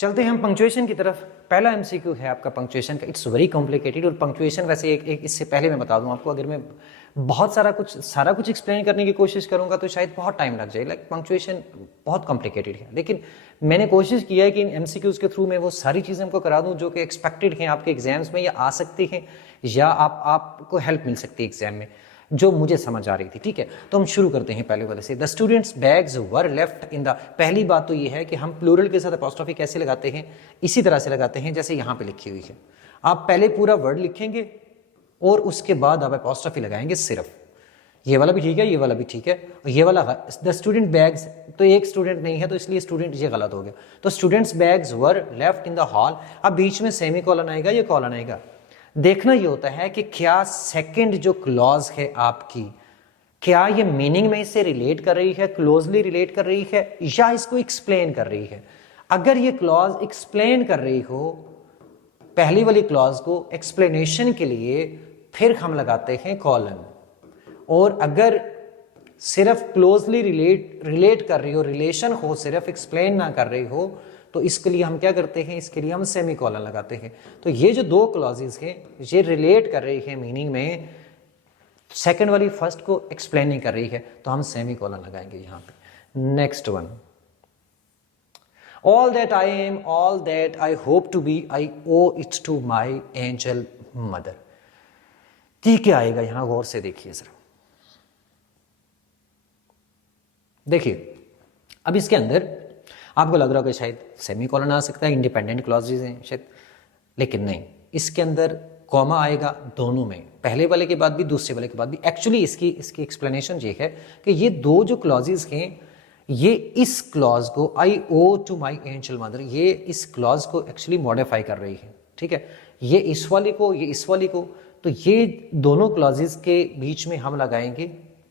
चलते हैं हम पंक्चुएशन की तरफ। पहला एमसीक्यू है आपका पंक्चुएशन का। It's very complicated. और पंक्चुएशन वैसे एक इससे पहले मैं बता दूं आपको, अगर मैं बहुत सारा कुछ एक्सप्लेन करने की कोशिश करूंगा तो शायद बहुत टाइम लग जाए। लाइक पंक्चुएशन बहुत कॉम्प्लिकेटेड है, लेकिन मैंने कोशिश किया है कि इन एमसीक्यूज के थ्रू मैं वो सारी चीज़ें हमको करा दूं जो कि एक्सपेक्टेड हैं आपके एग्जाम्स में, या आ सकती हैं, या आपको हेल्प मिल सकती है एग्जाम में, जो मुझे समझ आ रही थी। ठीक है, तो हम शुरू करते हैं पहले वाले से। The students bags were left in the. पहली बात तो ये है कि हम प्लूरल के साथ अपॉस्ट्रोफी कैसे लगाते हैं, इसी तरह से लगाते हैं जैसे यहाँ पे लिखी हुई है। आप पहले पूरा वर्ड लिखेंगे और उसके बाद आप अपॉस्ट्रोफी लगाएंगे सिर्फ। ये वाला भी ठीक है, ये वाला भी ठीक है, और ये वाला द स्टूडेंट बैग्स, तो एक स्टूडेंट नहीं है तो इसलिए स्टूडेंट ये गलत हो गया। तो students bags were left in the hall. अब बीच में सेमी कॉलन आएगा, ये कॉलन आएगा। देखना ये होता है कि क्या सेकंड जो क्लॉज है आपकी, क्या ये मीनिंग में इससे रिलेट कर रही है, क्लोजली रिलेट कर रही है, या इसको एक्सप्लेन कर रही है। अगर ये क्लॉज एक्सप्लेन कर रही हो पहली वाली क्लॉज को एक्सप्लेनेशन के लिए, फिर हम लगाते हैं कॉलन। और अगर सिर्फ क्लोजली रिलेट कर रही हो, रिलेशन हो, सिर्फ एक्सप्लेन ना कर रही हो, तो इसके लिए हम क्या करते हैं, इसके लिए हम सेमी कॉलन लगाते हैं। तो ये जो दो क्लॉजेस हैं ये रिलेट कर रही है मीनिंग में, सेकंड वाली फर्स्ट को एक्सप्लेन नहीं कर रही है, तो हम सेमी कॉलन लगाएंगे यहां पे। Next one, all that I am, all that I hope to be, I owe its to my angel mother. ठीक है, आएगा यहां, गौर से देखिए जरा। देखिए अब इसके अंदर आपको लग रहा होगा शायद सेमी कॉलन आ सकता है, इंडिपेंडेंट क्लॉजेज हैं शायद, लेकिन नहीं, इसके अंदर कॉमा आएगा दोनों में, पहले वाले के बाद भी दूसरे वाले के बाद भी। एक्चुअली इसकी एक्सप्लेनेशन ये है कि ये दो जो क्लॉजेज हैं, ये इस क्लॉज को I owe to my angel mother, ये इस क्लॉज को एक्चुअली मॉडिफाई कर रही है। ठीक है, ये इस वाली को, ये इस वाली को, तो ये दोनों क्लॉजेज के बीच में हम लगाएंगे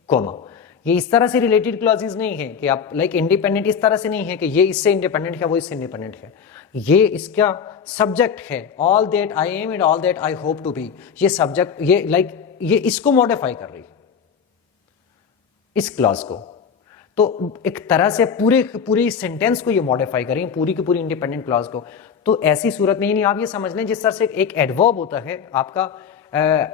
कॉमा। ये इस तरह से रिलेटेड क्लॉजेज नहीं है कि आप लाइक इंडिपेंडेंट इस तरह से नहीं है कि ये इससे इंडिपेंडेंट है वो इससे इंडिपेंडेंट है। ये इसका सब्जेक्ट है, all that I am and all that I hope to be. ये सब्जेक्ट, ये लाइक ये इसको मॉडिफाई कर रही है, इस क्लॉज को। तो एक तरह से पूरे सेंटेंस को ये मॉडिफाई करें, पूरी की पूरी इंडिपेंडेंट क्लॉज को। तो ऐसी सूरत में ही नहीं, आप ये समझ लें जिस तरह से एक एडवर्ब होता है आपका,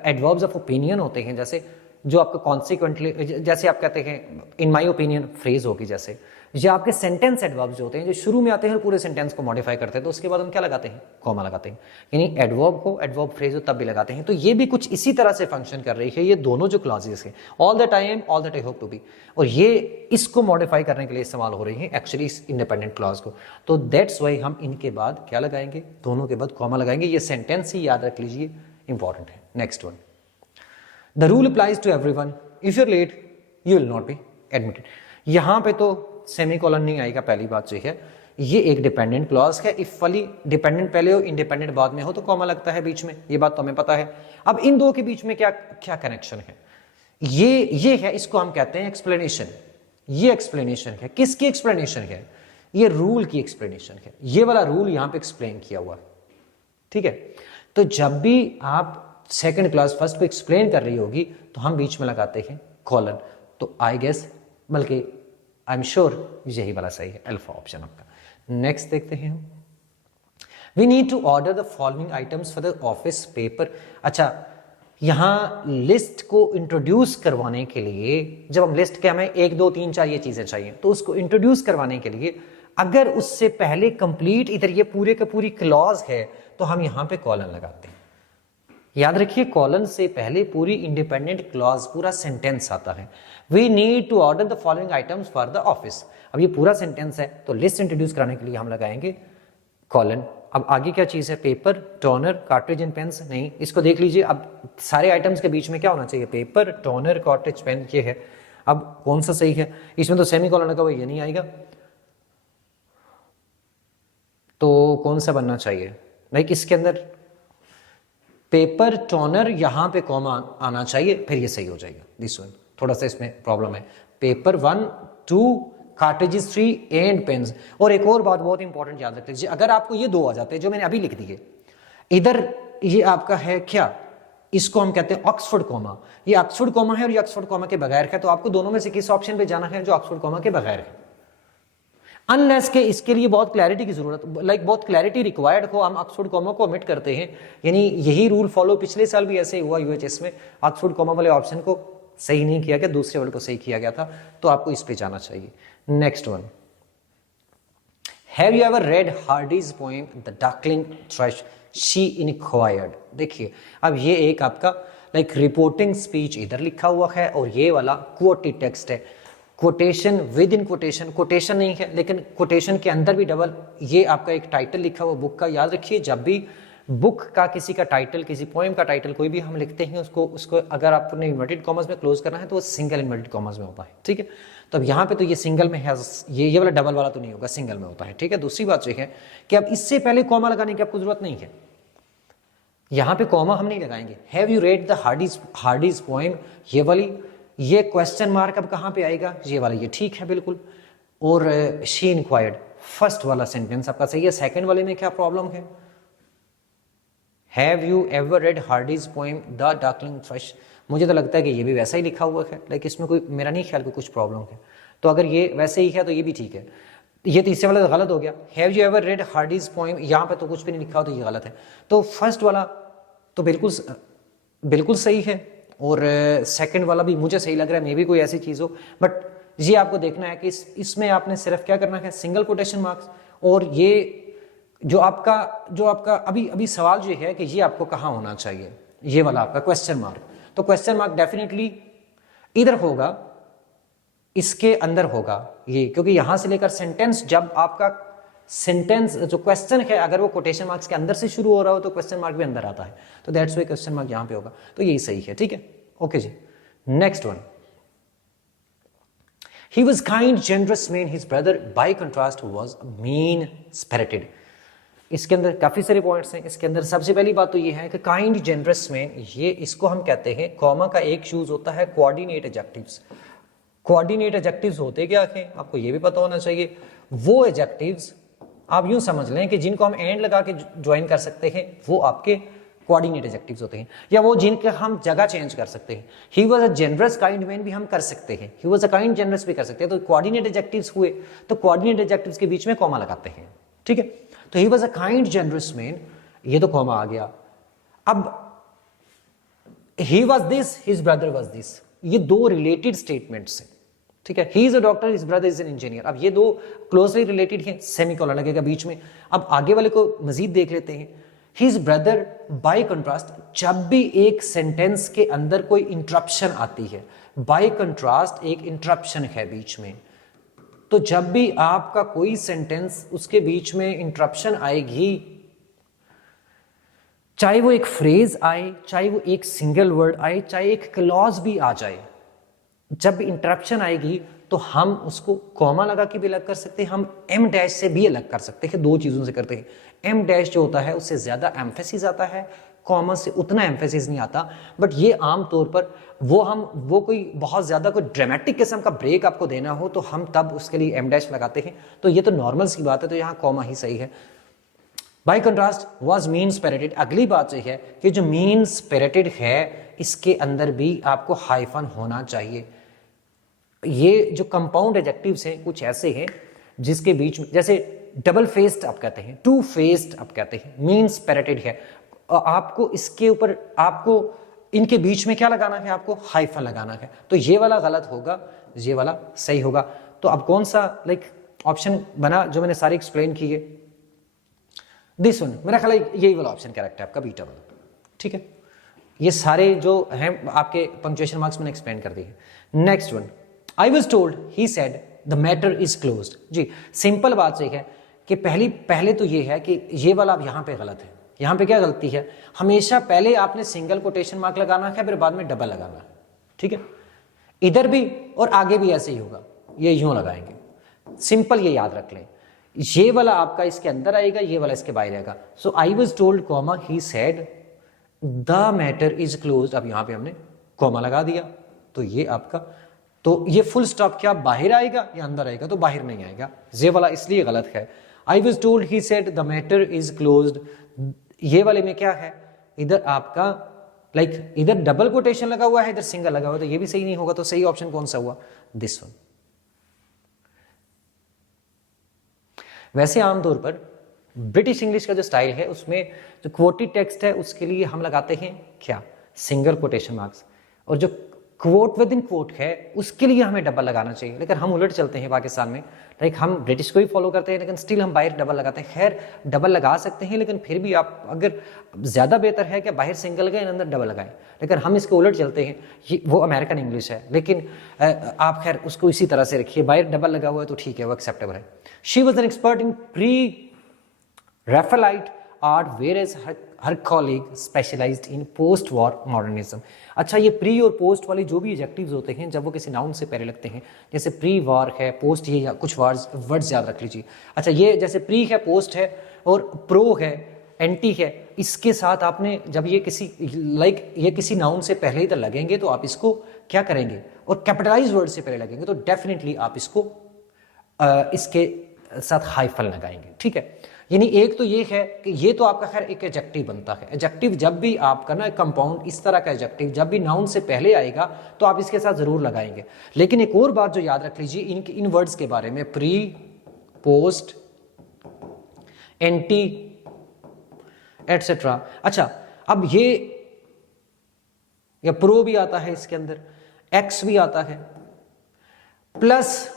एडवर्ब्स ऑफ ओपिनियन होते हैं, जैसे जो आपका कॉन्सिक्वेंटली, जैसे आप कहते हैं इन माई ओपिनियन फ्रेज होगी, जैसे ये आपके सेंटेंस एडवर्ब्स जो होते हैं, जो शुरू में आते हैं पूरे सेंटेंस को मॉडिफाई करते हैं, तो उसके बाद हम क्या लगाते हैं, कॉमा लगाते हैं। यानी एडवर्ब हो, एडवर्ब फ्रेज हो, तब भी लगाते हैं। तो ये भी कुछ इसी तरह से फंक्शन कर रही है, ये दोनों जो क्लॉजेस हैं, all that I am, all that I hope to be, और ये इसको मॉडिफाई करने के लिए इस्तेमाल हो रही है एक्चुअली इस इंडिपेंडेंट क्लॉज को। तो दैट्स वाई हम इनके बाद क्या लगाएंगे, दोनों के बाद कॉमा लगाएंगे। ये सेंटेंस ही याद रख लीजिए, इंपॉर्टेंट है। Next one, the rule applies to everyone, if your late you will not be admitted. यहां पे तो सेमी कॉलन नहीं आएगा, पहली बात जो है ये एक डिपेंडेंट क्लॉज है। इफ वाली डिपेंडेंट पहले हो, इंडिपेंडेंट बाद में हो, तो कॉमा लगता है बीच में, ये बात तो हमें पता है। अब इन दो के बीच में क्या क्या कनेक्शन है, ये है, इसको हम कहते हैं एक्सप्लेनेशन। ये एक्सप्लेनेशन है, किसकी एक्सप्लेनेशन है, ये रूल की एक्सप्लेनेशन है। ये वाला रूल यहां पे एक्सप्लेन किया हुआ है। ठीक है, तो जब भी आप सेकंड क्लास फर्स्ट को एक्सप्लेन कर रही होगी तो हम बीच में लगाते हैं कॉलन। तो आई गेस, बल्कि आई एम श्योर यही वाला सही है, अल्फा ऑप्शन आपका। नेक्स्ट देखते हैं हम, we need to order the following items for the office paper. अच्छा, यहां लिस्ट को इंट्रोड्यूस करवाने के लिए, जब हम लिस्ट के हमें 1 2 3 4 ये चीजें चाहिए, तो उसको इंट्रोड्यूस करवाने के लिए अगर उससे पहले कंप्लीट इधर ये पूरे का पूरी क्लॉज है तो हम यहां पे कॉलन लगाते हैं। याद रखिए, कॉलन से पहले पूरी इंडिपेंडेंट क्लॉज, पूरा सेंटेंस आता है। We need to order the following items for the office. अब ये पूरा सेंटेंस है, तो लिस्ट इंट्रोड्यूस कराने के लिए हम लगाएंगे कॉलन। अब आगे क्या चीज है, paper, toner, cartridge and pains, नहीं, इसको देख लीजिए। अब सारे आइटम्स के बीच में क्या होना चाहिए, पेपर, टोनर, कार्ट्रिज, पेन, ये है। अब कौन सा सही है, इसमें तो सेमी कॉलन लगा हुआ, ये नहीं आएगा, तो कौन सा बनना चाहिए, लाइक इसके अंदर पेपर, टोनर, यहां पे कॉमा आना चाहिए, फिर ये सही हो जाएगा। दिस वन थोड़ा सा इसमें प्रॉब्लम है, पेपर 1 2, कार्ट्रिजेस 3 एंड पेन्स। और एक और बात बहुत इंपॉर्टेंट याद रख लीजिए, अगर आपको ये दो आ जाते हैं जो मैंने अभी लिख दिए, इधर ये आपका है क्या, इसको हम कहते हैं ऑक्सफोर्ड कॉमा। ये ऑक्सफोर्ड कॉमा है और ये ऑक्सफोर्ड कॉमा के बगैर है, तो आपको दोनों में से किस ऑप्शन पे जाना है, जो ऑक्सफोर्ड कॉमा के बगैर है। अनलेस के इसके लिए बहुत क्लैरिटी की जरूरत, बहुत क्लैरिटी रिक्वायर्ड हो, हम ऑक्सफोर्ड कॉमा को ओमिट करते हैं। यानी यही रूल फॉलो पिछले साल भी ऐसे हुआ यूएचएस में, ऑक्सफोर्ड कॉमा वाले ऑप्शन को सही नहीं किया गया, दूसरे वर्ड को सही किया गया था, तो आपको इस पे जाना चाहिए। Next one, have you ever read Hardy's poem the duckling thrust she inquired. देखिए अब ये एक आपका रिपोर्टिंग स्पीच इधर लिखा हुआ है और ये वाला क्वोटेड टेक्स्ट है, quotation with in quotation, quotation नहीं है लेकिन कोटेशन के अंदर भी डबल, ये आपका एक टाइटल लिखा हुआ बुक का। याद रखिए जब भी बुक का किसी का टाइटल, किसी पोएम का टाइटल कोई भी हम लिखते हैं, उसको अगर आपने इन्वर्टेड कॉमर्स में क्लोज करना है तो वो सिंगल इन्वर्टेड कॉमर्स में होता है, ठीक है। तो अब यहाँ पे तो ये सिंगल में है, ये वाला डबल वाला तो नहीं होगा, सिंगल में होता है, ठीक है। दूसरी बात ये है कि अब इससे पहले कॉमा लगाने की आपको जरूरत नहीं है, यहाँ पे कॉमा हम नहीं लगाएंगे। Have you read the Hardy's poem, ये वाली, ये क्वेश्चन मार्क अब कहाँ पे आएगा, ये वाला, ये ठीक है बिल्कुल। और शी इंक्वायर्ड, फर्स्ट वाला सेंटेंस आपका सही है, सेकंड वाले में क्या प्रॉब्लम है। Have you ever read Hardy's poem the darkling thrust, मुझे तो लगता है कि ये भी वैसा ही लिखा हुआ है, लेकिन इसमें कोई, मेरा नहीं ख्याल कोई कुछ प्रॉब्लम है। तो अगर ये वैसे ही है तो ये भी ठीक है। ये तीसरे वाला तो गलत हो गया, have you ever read Hardy's poem, यहाँ पे तो कुछ भी नहीं लिखा हो तो ये गलत है। तो फर्स्ट वाला तो बिल्कुल सही है और सेकंड वाला भी मुझे सही लग रहा है, मे भी कोई ऐसी चीज़ हो, बट ये आपको देखना है कि इसमें आपने सिर्फ क्या करना है, सिंगल कोटेशन मार्क्स। और ये जो आपका अभी सवाल जो है कि ये आपको कहाँ होना चाहिए, ये वाला आपका क्वेश्चन मार्क, तो क्वेश्चन मार्क डेफिनेटली इधर होगा, इसके अंदर होगा ये, क्योंकि यहां से लेकर सेंटेंस, जब आपका सेंटेंस जो क्वेश्चन है अगर वो कोटेशन मार्क्स के अंदर से शुरू हो रहा हो तो क्वेश्चन मार्क भी अंदर आता है, तो दैट्स व्हाई क्वेश्चन मार्क यहां पे होगा, तो यही सही है, ठीक है। ओके जी, next one, he was kind generous man, his brother by contrast was mean spirited. इसके अंदर काफी सारे पॉइंट्स हैं। इसके अंदर सबसे पहली बात तो ये है कि काइंड जेनरस मैन, ये इसको हम कहते हैं, कॉमा का एक यूज होता है कोऑर्डिनेट एडजेक्टिव्स। कोऑर्डिनेट एडजेक्टिव्स होते क्या है आपको ये भी पता होना चाहिए। वो एडजेक्टिव्स आप यूं समझ लें कि जिनको हम एंड लगा के ज्वाइन कर सकते हैं वो आपके कोऑर्डिनेट एडजेक्टिव्स होते हैं, या वो जिनके हम जगह चेंज कर सकते हैं। He was a generous kind man भी हम कर सकते हैं, he was a kind generous भी कर सकते हैं। तो कोऑर्डिनेट एडजेक्टिव्स हुए तो कोऑर्डिनेट एडजेक्टिव्स के बीच में कॉमा लगाते हैं, ठीक है। तो he was a kind generous man, ये तो कॉमा आ गया। अब he was this, his brother was this, ये दो रिलेटेड स्टेटमेंट्स हैं, ठीक है। He is a doctor, his brother is an engineer. अब ये दो क्लोजली रिलेटेड हैं, सेमीकोलन लगेगा बीच में। अब आगे वाले को मजीद देख लेते हैं। हिज ब्रदर बाय कंट्रास्ट, जब भी एक सेंटेंस के अंदर कोई इंटरप्शन आती है, बाय कंट्रास्ट एक इंटरप्शन है बीच में, तो जब भी आपका कोई सेंटेंस उसके बीच में इंटरप्शन आएगी, चाहे वो एक फ्रेज आए, चाहे वो एक सिंगल वर्ड आए, चाहे एक क्लॉज भी आ जाए, जब इंटरप्शन आएगी तो हम उसको कॉमा लगा के भी अलग कर सकते हैं, हम एम डैश से भी अलग कर सकते हैं। दो चीजों से करते हैं। एम डैश जो होता है उससे ज्यादा एम्फेसिस आता है, कॉमा से उतना एम्फेसिस नहीं आता। बट ये आम तौर पर वो कोई बहुत ज्यादा कोई ड्रामेटिक किस्म का ब्रेक आपको देना हो तो हम तब उसके लिए एम डैश लगाते हैं। तो ये तो नॉर्मल सी बात है, तो यहाँ कॉमा ही सही है। Bye contrast was mean spirited. अगली बात यह है कि जो मीन स्पिरिटेड है इसके अंदर भी आपको हाइफन होना चाहिए। ये जो कंपाउंड एडजेक्टिव्स हैं कुछ ऐसे हैं जिसके बीच में, जैसे डबल फेस्ड आप कहते हैं, टू फेस्ड आप कहते हैं, मीन स्पिरिटेड है, आपको इसके ऊपर, आपको इनके बीच में क्या लगाना है, आपको हाइफन लगाना है। तो ये वाला गलत होगा, ये वाला सही होगा। तो अब कौन सा ऑप्शन बना जो मैंने सारे एक्सप्लेन किए, दिस वन, मेरा ख्याल यही वाला ऑप्शन करेक्ट है आपका, बीटा वाला, ठीक है। ये सारे जो हैं आपके पंक्चुएशन मार्क्स मैंने एक्सप्लेन कर दिए। Next one, I was told, he said the matter is closed. जी सिंपल बात यह है कि पहले तो ये है कि ये वाला अब यहाँ पे गलत है। यहाँ पे क्या गलती है, हमेशा पहले आपने सिंगल कोटेशन मार्क लगाना है फिर बाद में डबल लगाना है, ठीक है। इधर भी और आगे भी ऐसे ही होगा, ये यूं लगाएंगे, सिंपल ये याद रख लें। ये वाला आपका इसके अंदर आएगा, ये वाला इसके बाहर आएगा। So I was told comma he said the matter is closed. अब यहाँ पे हमने कॉमा लगा दिया, तो ये आपका, तो ये फुल स्टॉप क्या बाहर आएगा या अंदर आएगा, तो बाहर नहीं आएगा, ये वाला इसलिए गलत है। आई was told he said the matter is closed, ये वाले में क्या है, इधर आपका इधर डबल कोटेशन लगा हुआ है, इधर सिंगल लगा हुआ है, तो ये भी सही नहीं होगा। तो सही ऑप्शन कौन सा हुआ, दिस वन। वैसे आमतौर पर ब्रिटिश इंग्लिश का जो स्टाइल है उसमें जो क्वोटेड टेक्स्ट है उसके लिए हम लगाते हैं क्या, सिंगल कोटेशन मार्क्स, और जो क्वोट विद इन क्वोट है उसके लिए हमें डबल लगाना चाहिए। लेकिन हम उलट चलते हैं पाकिस्तान में, लाइक हम ब्रिटिश को ही फॉलो करते हैं लेकिन स्टिल हम बाहर डबल लगाते हैं। खैर डबल लगा सकते हैं लेकिन फिर भी आप अगर ज़्यादा बेहतर है कि बाहर सिंगल लगाएं अंदर डबल लगाएं, लेकिन हम इसके उलट चलते हैं। ये वो अमेरिकन इंग्लिश है, लेकिन आप खैर उसको इसी तरह से रखिए, बाहर डबल लगा हुआ है तो ठीक है, वो एक्सेप्टेबल है। She was an expert in pre Raphaelite art, whereas her colleague specialized in post-war modernism। अच्छा, ये प्री और पोस्ट वाले जो भी एडजेक्टिव्स होते हैं जब वो किसी नाउन से पहले लगते हैं, जैसे प्री वार है, पोस्ट, ये कुछ वर्ड्स याद रख लीजिए। अच्छा, ये जैसे प्री है, पोस्ट है और प्रो है, एंटी है, इसके साथ आपने जब ये किसी ये किसी नाउन से पहले ही तो लगेंगे तो आप इसको क्या करेंगे, और कैपिटलाइज वर्ड से पहले लगेंगे तो डेफिनेटली आप इसको इसके साथ हाइफन लगाएंगे। ठीक है, यानी एक तो ये है कि ये तो आपका खैर एक एडजेक्टिव बनता है। एडजेक्टिव जब भी आपका ना कंपाउंड इस तरह का एडजेक्टिव जब भी नाउन से पहले आएगा तो आप इसके साथ जरूर लगाएंगे। लेकिन एक और बात जो याद रख लीजिए इन वर्ड्स के बारे में, प्री, पोस्ट, एंटी एटसेट्रा। अच्छा, अब ये प्रो भी आता है इसके अंदर, एक्स भी आता है, प्लस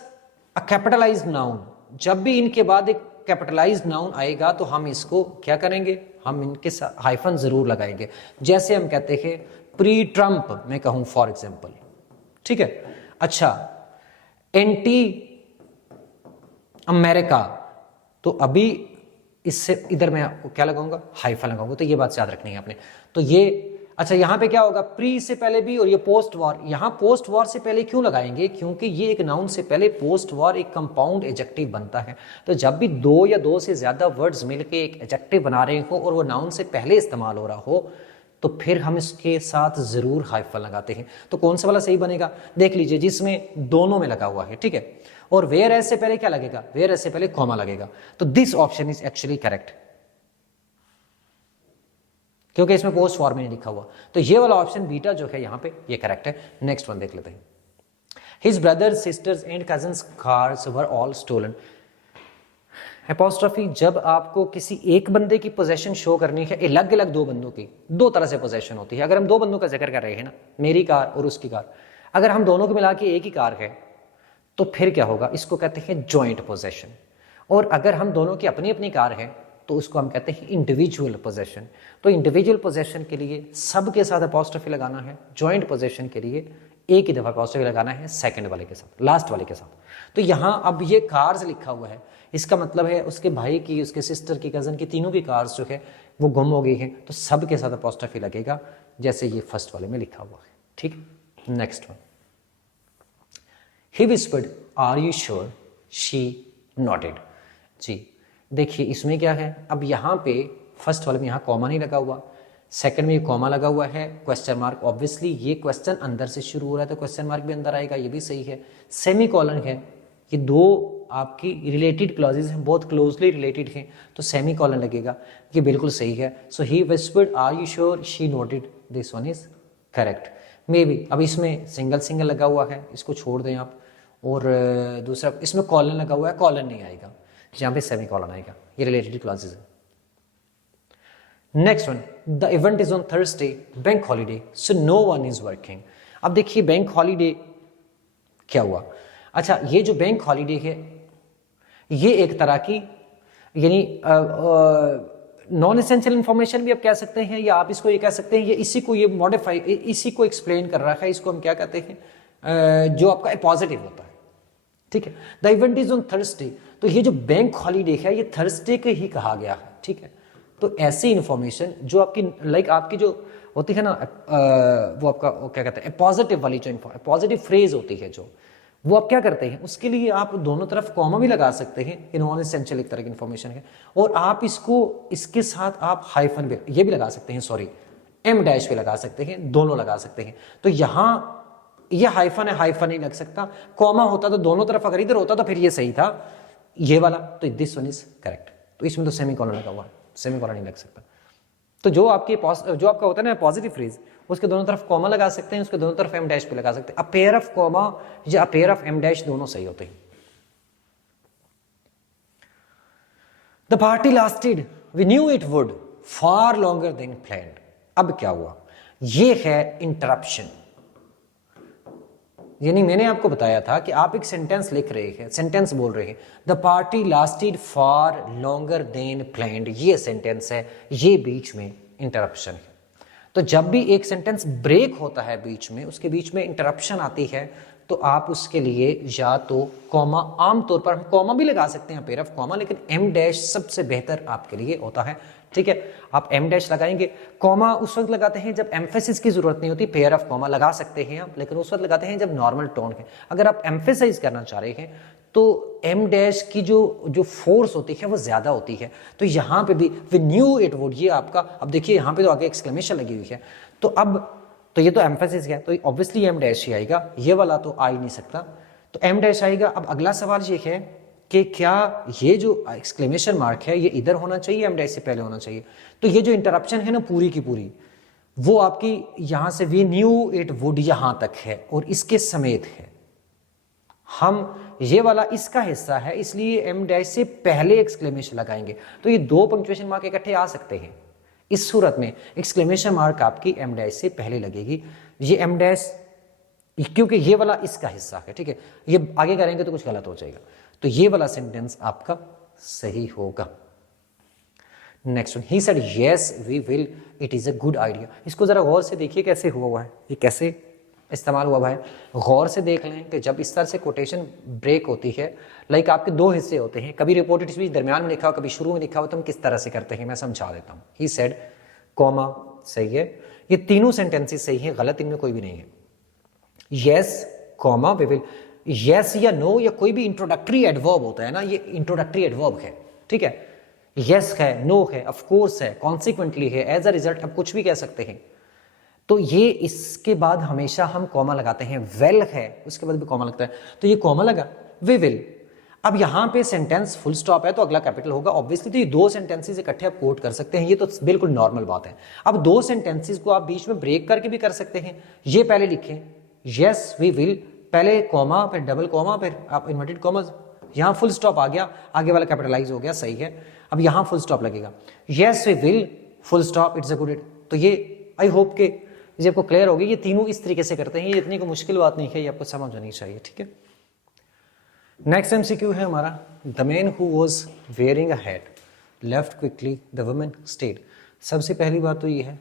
अ कैपिटलाइज्ड नाउन। जब भी इनके बाद एक कैपिटलाइज्ड नाउन आएगा तो हम इसको क्या करेंगे, हम इनके साथ हाइफन जरूर लगाएंगे। जैसे हम कहते हैं प्री ट्रम्प मैं कहूं फॉर एग्जांपल, ठीक है। अच्छा, एंटी अमेरिका, तो अभी इससे इधर मैं आपको क्या लगाऊंगा, हाइफन लगाऊंगा। तो ये बात याद रखनी है आपने। तो ये अच्छा, यहां पे क्या होगा, प्री से पहले भी, और ये पोस्ट वॉर। यहां पोस्ट वॉर से पहले क्यों लगाएंगे, क्योंकि ये एक नाउन से पहले पोस्ट वॉर एक कंपाउंड एडजेक्टिव बनता है। तो जब भी दो या दो से ज्यादा वर्ड्स मिलकर एक एडजेक्टिव बना रहे हो और वो नाउन से पहले इस्तेमाल हो रहा हो तो फिर हम इसके साथ जरूर हाइफन लगाते हैं। तो कौन सा वाला सही बनेगा, देख लीजिए, जिसमें दोनों में लगा हुआ है, ठीक है। और वेयर एज से पहले क्या लगेगा, वेयर एज से पहले कॉमा लगेगा। तो this option is actually correct, क्योंकि इसमें पोस्ट वॉर में नहीं लिखा हुआ। तो ये वाला ऑप्शन बीटा जो है यहां पे ये करेक्ट है। नेक्स्ट वन देख लेते हैं। His brothers, sisters and cousins cars were all stolen. Apostrophe, जब आपको किसी एक बंदे की पोजेशन शो करनी है, अलग अलग दो बंदों की, दो तरह से पोजेशन होती है। अगर हम दो बंदों का जिक्र कर रहे हैं ना, मेरी कार और उसकी कार, अगर हम दोनों को मिला के एक ही कार है तो फिर क्या होगा, इसको कहते हैं जॉइंट पोजेशन। और अगर हम दोनों की अपनी अपनी कार है तो उसको हम कहते हैं इंडिविजुअल पोजेशन। तो इंडिविजुअल पोजेशन के लिए सब के साथ अपॉस्ट्रोफी लगाना है, जॉइंट पोजेशन के लिए एक ही दफा अपॉस्ट्रोफी लगाना है, सेकंड वाले के साथ, लास्ट वाले के साथ। तो यहां अब ये कार्स लिखा हुआ है, इसका मतलब है उसके भाई की, उसके सिस्टर की, कजन की, तीनों की कार्स जो है वो गुम हो गई है, तो सब के साथ अपॉस्ट्रोफी लगेगा, जैसे ये फर्स्ट वाले में लिखा हुआ है। ठीक, next one. He whispered, are you sure, she noted. जी देखिए इसमें क्या है, अब यहाँ पे फर्स्ट वाले में यहाँ कॉमा नहीं लगा हुआ, सेकंड में ये कॉमा लगा हुआ है, क्वेश्चन मार्क। ऑब्वियसली ये क्वेश्चन अंदर से शुरू हो रहा है तो क्वेश्चन मार्क भी अंदर आएगा, ये भी सही है। सेमी कॉलन है, ये दो आपकी रिलेटेड क्लॉजेज हैं, बहुत क्लोजली रिलेटेड हैं, तो सेमी कॉलन लगेगा, ये बिल्कुल सही है। So he whispered, are you sure, she noted, this one is correct. Maybe अब इसमें सिंगल सिंगल लगा हुआ है, इसको छोड़ दें आप, और दूसरा इसमें कॉलन लगा हुआ है, कॉलन नहीं आएगा, जहां पे सेमी कॉलन आएगा, ये रिलेटेड क्लॉजेज है। Next one, the event is on Thursday, bank holiday, so no one is working. अब देखिए बैंक हॉलीडे क्या हुआ। अच्छा, ये जो बैंक हॉलीडे है ये एक तरह की यानी नॉन एसेंशियल इंफॉर्मेशन भी आप कह सकते हैं, या आप इसको ये कह सकते हैं ये इसी को ये मॉडिफाई, इसी को एक्सप्लेन कर रहा है, इसको हम क्या कहते हैं, जो आपका पॉजिटिव होता है। ठीक है, the event is on Thursday, तो ये जो बैंक हॉलीडे है ये थर्सडे के ही कहा गया है। ठीक है, तो ऐसी इंफॉर्मेशन जो आपकी आपकी जो होती है ना, वो आपका वो क्या कहते हैं, पॉजिटिव वाली जो पॉजिटिव फ्रेज होती है जो, वो आप क्या करते हैं, उसके लिए आप दोनों तरफ कॉमा भी लगा सकते हैं, ये नॉन एसेंशियल एक तरह की इंफॉर्मेशन है, और आप इसको इसके साथ आप हाइफन भी ये भी लगा सकते हैं, सॉरी एम डैश भी लगा सकते हैं, दोनों लगा सकते हैं। तो यहां ये हाइफन है, हाइफन नहीं लग सकता, कॉमा होता तो दोनों तरफ अगर इधर होता तो फिर ये सही था, ये वाला, तो दिस वन इज करेक्ट। तो इसमें तो सेमी कॉलन लगा हुआ है, सेमी कॉलन नहीं लग सकता। तो जो आपका होता है ना पॉजिटिव फ्रेज, उसके दोनों तरफ कॉमा लगा सकते हैं, उसके दोनों तरफ एम डैश पे लगा सकते हैं। अ पेयर ऑफ कॉमा या a pair of em dash दोनों सही होते हैं। The party lasted, we knew it would, far longer than planned. अब क्या हुआ, ये है इंटरप्शन। यानी मैंने आपको बताया था कि आप एक सेंटेंस लिख रहे हैं, सेंटेंस बोल रहे हैं, the party lasted far longer than planned, ये सेंटेंस है, ये बीच में इंटरप्शन है। तो जब भी एक सेंटेंस ब्रेक होता है बीच में, उसके बीच में इंटरप्शन आती है, तो आप उसके लिए या तो कॉमा, आमतौर पर हम कॉमा भी लगा सकते हैं, पेयर ऑफ कॉमा, लेकिन एम डैश सबसे बेहतर आपके लिए होता है। ठीक है, आप एम डैश लगाएंगे। कॉमा उस वक्त लगाते हैं जब एम्फेसिस की जरूरत नहीं होती, पेयर ऑफ कॉमा लगा सकते हैं आप, लेकिन उस वक्त लगाते हैं जब नॉर्मल टोन है। अगर आप एम्फेसाइज करना चाह रहे हैं तो एम डैश की जो फोर्स होती है वो ज्यादा होती है। तो यहाँ पे भी वी न्यू इट वुड, ये आपका, अब देखिए यहाँ पे तो आगे एक्सक्लेमेशन लगी हुई है, तो अब तो ये तो एम्फेसिस है, तो ऑब्वियसली एम डैश ही आएगा, ये वाला तो आ ही नहीं सकता, तो एम डैश आएगा। अब अगला सवाल ये है कि क्या ये जो एक्सक्लेमेशन मार्क है ये इधर होना चाहिए, एम डैश से पहले होना चाहिए? तो ये जो इंटरप्शन है ना पूरी की पूरी, वो आपकी यहां से वी न्यू इट वुड यहां तक है और इसके समेत है। हम ये वाला इसका हिस्सा है, इसलिए एम डैश से पहले एक्सक्लेमेशन लगाएंगे। तो ये दो पंक्चुएशन मार्क इकट्ठे आ सकते हैं। इस सूरत में एक्सक्लेमेशन मार्क आपकी एम डैश से पहले लगेगी। ये एम डैश क्योंकि ये वाला इसका हिस्सा है, ठीक है, ये आगे करेंगे तो कुछ गलत हो जाएगा, तो ये वाला सेंटेंस आपका सही होगा। Next one, he said yes we will, it is a good idea. इसको जरा गौर से देखिए कैसे हुआ है, ये कैसे इस्तेमाल हुआ भाई, गौर से देख लें कि जब इस तरह से कोटेशन ब्रेक होती है, लाइक आपके दो हिस्से होते हैं, कभी रिपोर्टेड स्पीच दरमियान में लिखा हो, कभी शुरू में लिखा हो, तो हम किस तरह से करते हैं मैं समझा देता हूँ। ही सेड, कॉमा सही है, ये तीनों सेंटेंसेस सही है, गलत इनमें कोई भी नहीं है। Yes comma we will, yes या नो या कोई भी इंट्रोडक्टरी एडवर्ब होता है ना, ये इंट्रोडक्टरी एडवर्ब है, ठीक है, यस है, नो है, ऑफ कोर्स है, कॉन्सिक्वेंटली है, एज अ रिजल्ट, अब कुछ भी कह सकते हैं। तो ये इसके बाद हमेशा हम कॉमा लगाते हैं। वेल है, उसके बाद भी कॉमा लगता है, तो ये कॉमा लगा, वी विल। अब यहां पे सेंटेंस फुल स्टॉप है तो अगला कैपिटल होगा ऑब्वियसली, तो ये दो सेंटेंसेस इकट्ठे आप कोट कर सकते हैं, ये तो बिल्कुल नॉर्मल बात है। अब दो सेंटेंसेस को आप बीच में ब्रेक करके भी कर सकते हैं। ये पहले लिखें यस वी विल, पहले कॉमा, फिर डबल कॉमा, फिर आप इन्वर्टेड कॉमा, यहां फुल स्टॉप आ गया, आगे वाला कैपिटलाइज हो गया, सही है। अब यहां फुल स्टॉप लगेगा, yes we will full stop it's a good it. तो ये आई होप के ये आपको क्लियर होगी, ये तीनों इस तरीके से करते हैं, ये इतनी कोई मुश्किल बात नहीं है, ये आपको समझ आनी चाहिए, ठीक है। नेक्स्ट एमसीक्यू है हमारा, the man who was wearing a hat left quickly the woman stayed. सबसे पहली बात तो ये है,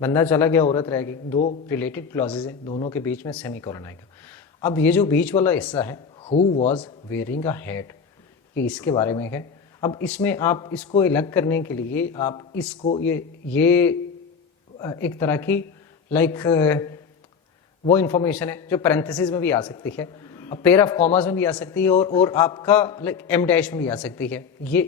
बंदा चला गया, औरत रह गई, दो रिलेटेड क्लॉजेज हैं, दोनों के बीच में सेमीकोलन आएगा। अब ये जो बीच वाला हिस्सा है, who was wearing a hat, ये इसके बारे में है। अब इसमें आप इसको अलग करने के लिए आप इसको ये एक तरह की लाइक वो इंफॉर्मेशन है जो पैरेंथेसिस में भी आ सकती है, अब पेयर ऑफ कॉमास में भी आ सकती है, और आपका लाइक एम डैश में भी आ सकती है। ये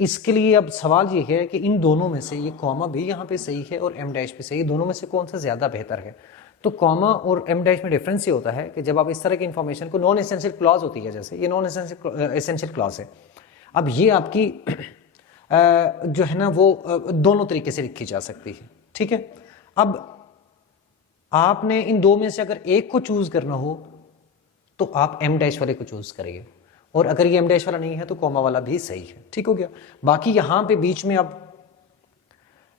इसके लिए अब सवाल ये है कि इन दोनों में से, ये कॉमा भी यहाँ पे सही है और एम डैश भी सही है, दोनों में से कौन सा ज्यादा बेहतर है? तो कॉमा और एम डैश में डिफरेंस ये होता है कि जब आप इस तरह की इंफॉर्मेशन को, नॉन एसेंशियल क्लॉज होती है, जैसे ये नॉन एसेंशियल क्लॉज है, अब ये आपकी जो है ना वो दोनों तरीके से लिखी जा सकती है, ठीक है। अब आपने इन दो में से अगर एक को चूज करना हो तो आप एम डैश वाले को चूज करिए, और अगर ये एम डैश वाला नहीं है तो कॉमा वाला भी सही है, ठीक हो गया। बाकी यहां पे बीच में, अब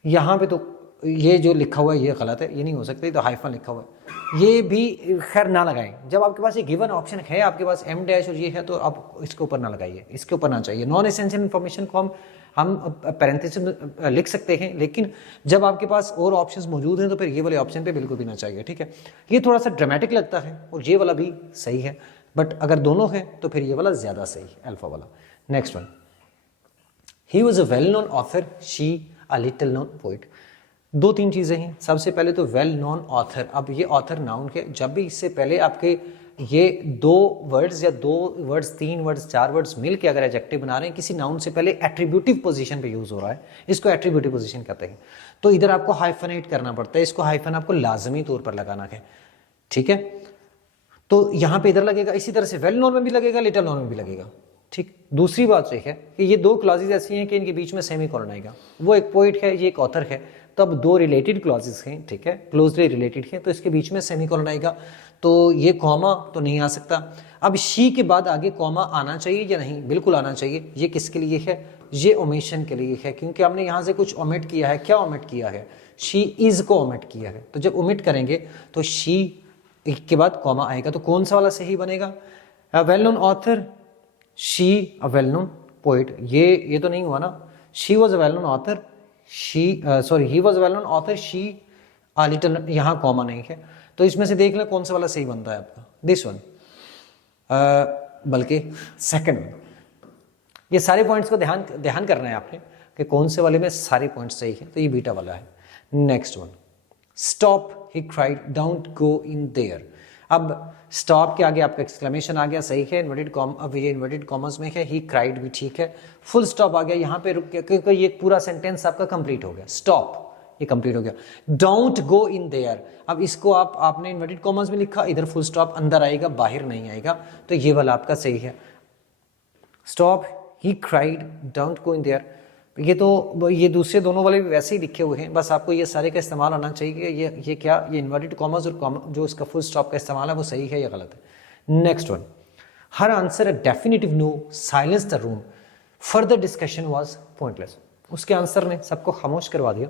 यहां पे तो ये जो लिखा हुआ है ये गलत है, ये नहीं हो सकता, तो हाइफन लिखा हुआ है, ये भी खैर ना लगाएं। जब आपके पास ये गिवन ऑप्शन है, आपके पास एम डैश और ये है, तो आप इसके ऊपर ना लगाइए, इसके ऊपर ना चाहिए। नॉन एसेंशियल इन्फॉर्मेशन को हम पैरेंथेसिस में लिख सकते हैं, लेकिन जब आपके पास और ऑप्शंस मौजूद हैं तो फिर ये वाले ऑप्शन पे बिल्कुल भी ना चाहिए, ठीक है। ये थोड़ा सा ड्रामेटिक लगता है और ये वाला भी सही है, बट अगर दोनों है तो फिर ये वाला ज्यादा सही है, अल्फा वाला। Next one, he was a well known author, she a little known poet. दो तीन चीजें हैं, सबसे पहले तो वेल नोन ऑथर। अब ये ऑथर नाउन के, जब भी इससे पहले आपके ये दो वर्ड्स या दो वर्ड्स, तीन वर्ड्स, चार वर्ड्स मिल के अगर एडजेक्टिव बना रहे हैं, किसी नाउन से पहले एट्रीब्यूटिव पोजीशन पे यूज हो रहा है, इसको एट्रीब्यूटिव पोजीशन कहते हैं। तो इधर आपको हाइफनेट करना पड़ता है, इसको हाइफन आपको लाजमी तौर पर लगाना है, ठीक है। तो यहां पे इधर लगेगा, इसी तरह से वेल नोन में भी लगेगा, लिटिल नोन में भी लगेगा, ठीक। दूसरी बात यह है कि ये दो क्लॉजेज ऐसी हैं कि इनके बीच में सेमीकोलन आएगा, वो एक पोइट है, ये एक ऑथर है, तो अब दो रिलेटेड क्लॉजेज हैं, ठीक है, क्लोजली रिलेटेड हैं, तो इसके बीच में सेमीकोलन आएगा, तो ये कॉमा तो नहीं आ सकता। अब शी के बाद आगे कॉमा आना चाहिए या नहीं? बिल्कुल आना चाहिए। ये किसके लिए है? ये ओमिशन के लिए है, क्योंकि हमने यहाँ से कुछ ओमिट किया है। क्या ओमिट किया है? शी इज को ओमिट किया है। तो जब ओमिट करेंगे तो शी के बाद कॉमा आएगा, तो कौन सा वाला सही बनेगा? A well known author, she a well known poet, ये तो नहीं हुआ ना। She was a well known author, he was a well known author, she a little, यहाँ कॉमा नहीं है। तो इसमें से देख लें कौन सा वाला सही बनता है आपका, दिस वन, बल्कि सेकंड। ये सारे पॉइंट्स को ध्यान करना है आपने कि कौन से वाले में सारे पॉइंट्स सही है। तो ये बीटा वाला है। Next one, stop he cried, don't go in their. अब स्टॉप के आगे आपका एक्सक्लेमेशन आ गया, सही है। इन्वर्टेड कॉम, अब ये इन्वर्टेड कॉमर्स में है। ही क्राइड भी ठीक है। फुल स्टॉप आ गया, यहाँ पे रुक गया क्योंकि ये पूरा सेंटेंस आपका कंप्लीट हो गया। स्टॉप ये कंप्लीट हो गया। डोंट गो इन देयर, अब इसको आपने इन्वर्टेड कॉमर्स में लिखा, इधर फुल स्टॉप अंदर आएगा, बाहर नहीं आएगा। तो ये वाला आपका सही है। Stop he cried, don't go in their. ये दूसरे दोनों वाले भी वैसे ही लिखे हुए हैं, बस आपको ये सारे का इस्तेमाल आना चाहिए। ये इन्वर्टेड कॉमर्स और जो इसका फुल स्टॉप का इस्तेमाल है वो सही है या गलत है। Next one, her answer a definitive no, silence the room, further discussion was pointless. उसके आंसर ने सबको खामोश करवा दिया,